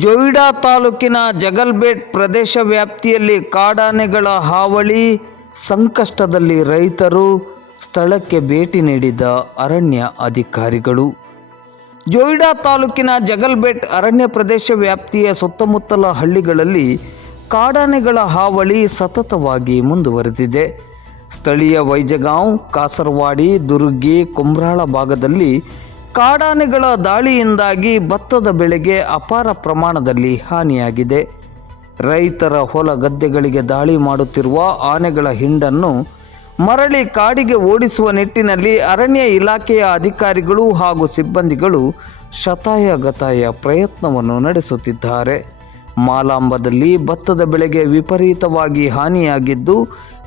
ಜೊಯ್ಡಾ ತಾಲೂಕಿನ ಜಗಲ್ಬೇಟ್ ಪ್ರದೇಶ ವ್ಯಾಪ್ತಿಯಲ್ಲಿ ಕಾಡಾನೆಗಳ ಹಾವಳಿ ಸಂಕಷ್ಟದಲ್ಲಿ ರೈತರು ಸ್ಥಳಕ್ಕೆ ಭೇಟಿ ನೀಡಿದ ಅರಣ್ಯ ಅಧಿಕಾರಿಗಳು. ಜೋಯಿಡಾ ತಾಲೂಕಿನ ಜಗಲ್ಬೇಟ್ ಅರಣ್ಯ ಪ್ರದೇಶ ವ್ಯಾಪ್ತಿಯ ಸುತ್ತಮುತ್ತಲ ಹಳ್ಳಿಗಳಲ್ಲಿ ಕಾಡಾನೆಗಳ ಹಾವಳಿ ಸತತವಾಗಿ ಮುಂದುವರೆದಿದೆ. ಸ್ಥಳೀಯ ವೈಜಗಾಂವ್, ಕಾಸರವಾಡಿ, ದುರ್ಗಿ ಕುಮ್ರಾಳ ಭಾಗದಲ್ಲಿ ಕಾಡಾನೆಗಳ ದಾಳಿಯಿಂದಾಗಿ ಭತ್ತದ ಬೆಳೆಗೆ ಅಪಾರ ಪ್ರಮಾಣದಲ್ಲಿ ಹಾನಿಯಾಗಿದೆ. ರೈತರ ಹೊಲ ಗದ್ದೆಗಳಿಗೆ ದಾಳಿ ಮಾಡುತ್ತಿರುವ ಆನೆಗಳ ಹಿಂಡನ್ನು ಮರಳಿ ಕಾಡಿಗೆ ಓಡಿಸುವ ನಿಟ್ಟಿನಲ್ಲಿ ಅರಣ್ಯ ಇಲಾಖೆಯ ಅಧಿಕಾರಿಗಳು ಹಾಗೂ ಸಿಬ್ಬಂದಿಗಳು ಶತಾಯಗತಾಯ ಪ್ರಯತ್ನವನ್ನು ನಡೆಸುತ್ತಿದ್ದಾರೆ. ಮಾಲಾಂಬದಲ್ಲಿ ಭತ್ತದ ಬೆಳೆಗೆ ವಿಪರೀತವಾಗಿ ಹಾನಿಯಾಗಿದ್ದು,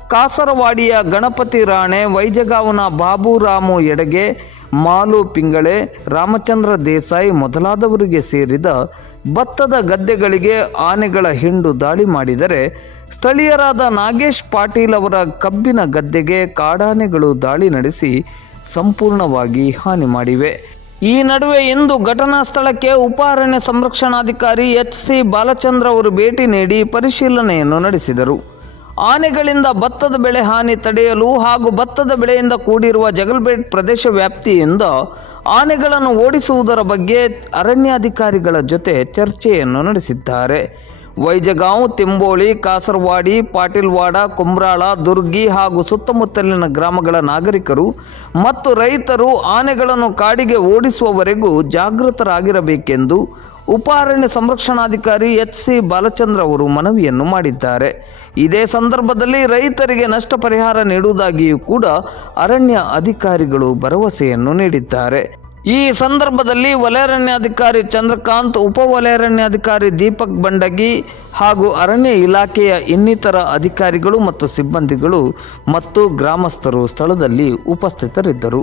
ಕಾಸರವಾಡಿಯ ಗಣಪತಿ ರಾಣೆ, ವೈಜಗಾವನ ಬಾಬುರಾಮು ಎಡಗೆ ಮಾಲು ಪಿಂಗಳೆ, ರಾಮಚಂದ್ರ ದೇಸಾಯಿ ಮೊದಲಾದವರಿಗೆ ಸೇರಿದ ಭತ್ತದ ಗದ್ದೆಗಳಿಗೆ ಆನೆಗಳ ಹಿಂಡು ದಾಳಿ ಮಾಡಿದರೆ ಸ್ಥಳೀಯರಾದ ನಾಗೇಶ್ ಪಾಟೀಲ್ ಅವರ ಕಬ್ಬಿನ ಗದ್ದೆಗೆ ಕಾಡಾನೆಗಳು ದಾಳಿ ನಡೆಸಿ ಸಂಪೂರ್ಣವಾಗಿ ಹಾನಿ ಮಾಡಿವೆ. ಈ ನಡುವೆ ಇಂದು ಘಟನಾ ಸ್ಥಳಕ್ಕೆ ಉಪ ಅರಣ್ಯ ಸಂರಕ್ಷಣಾಧಿಕಾರಿ ಎಚ್ ಸಿ ಬಾಲಚಂದ್ರ ಅವರು ಭೇಟಿ ನೀಡಿ ಪರಿಶೀಲನೆಯನ್ನು ನಡೆಸಿದರು. ಆನೆಗಳಿಂದ ಭತ್ತದ ಬೆಳೆ ಹಾನಿ ತಡೆಯಲು ಹಾಗೂ ಭತ್ತದ ಬೆಳೆಯಿಂದ ಕೂಡಿರುವ ಜಗಲ್ಬೇಟ್ ಪ್ರದೇಶ ವ್ಯಾಪ್ತಿಯಿಂದ ಆನೆಗಳನ್ನು ಓಡಿಸುವುದರ ಬಗ್ಗೆ ಅರಣ್ಯಾಧಿಕಾರಿಗಳ ಜೊತೆ ಚರ್ಚೆಯನ್ನು ನಡೆಸಿದ್ದಾರೆ. ವೈಜಗಾಂವ್, ತಿಂಬೋಳಿ, ಕಾಸರವಾಡಿ, ಪಾಟೀಲ್ವಾಡ ಕುಮ್ರಾಳ ದುರ್ಗಿ ಹಾಗೂ ಸುತ್ತಮುತ್ತಲಿನ ಗ್ರಾಮಗಳ ನಾಗರಿಕರು ಮತ್ತು ರೈತರು ಆನೆಗಳನ್ನು ಕಾಡಿಗೆ ಓಡಿಸುವವರೆಗೂ ಜಾಗೃತರಾಗಿರಬೇಕೆಂದು ಉಪ ಅರಣ್ಯ ಸಂರಕ್ಷಣಾಧಿಕಾರಿ ಎಚ್ ಸಿ ಬಾಲಚಂದ್ರ ಅವರು ಮನವಿಯನ್ನು ಮಾಡಿದ್ದಾರೆ. ಇದೇ ಸಂದರ್ಭದಲ್ಲಿ ರೈತರಿಗೆ ನಷ್ಟ ಪರಿಹಾರ ನೀಡುವುದಾಗಿಯೂ ಕೂಡ ಅರಣ್ಯ ಅಧಿಕಾರಿಗಳು ಭರವಸೆಯನ್ನು ನೀಡಿದ್ದಾರೆ. ಈ ಸಂದರ್ಭದಲ್ಲಿ ವಲಯಾರಣ್ಯಾಧಿಕಾರಿ ಚಂದ್ರಕಾಂತ್, ಉಪ ವಲಯಾರಣ್ಯಾಧಿಕಾರಿ ದೀಪಕ್ ಬಂಡಗಿ ಹಾಗೂ ಅರಣ್ಯ ಇಲಾಖೆಯ ಇನ್ನಿತರ ಅಧಿಕಾರಿಗಳು ಮತ್ತು ಸಿಬ್ಬಂದಿಗಳು ಮತ್ತು ಗ್ರಾಮಸ್ಥರು ಸ್ಥಳದಲ್ಲಿ ಉಪಸ್ಥಿತರಿದ್ದರು.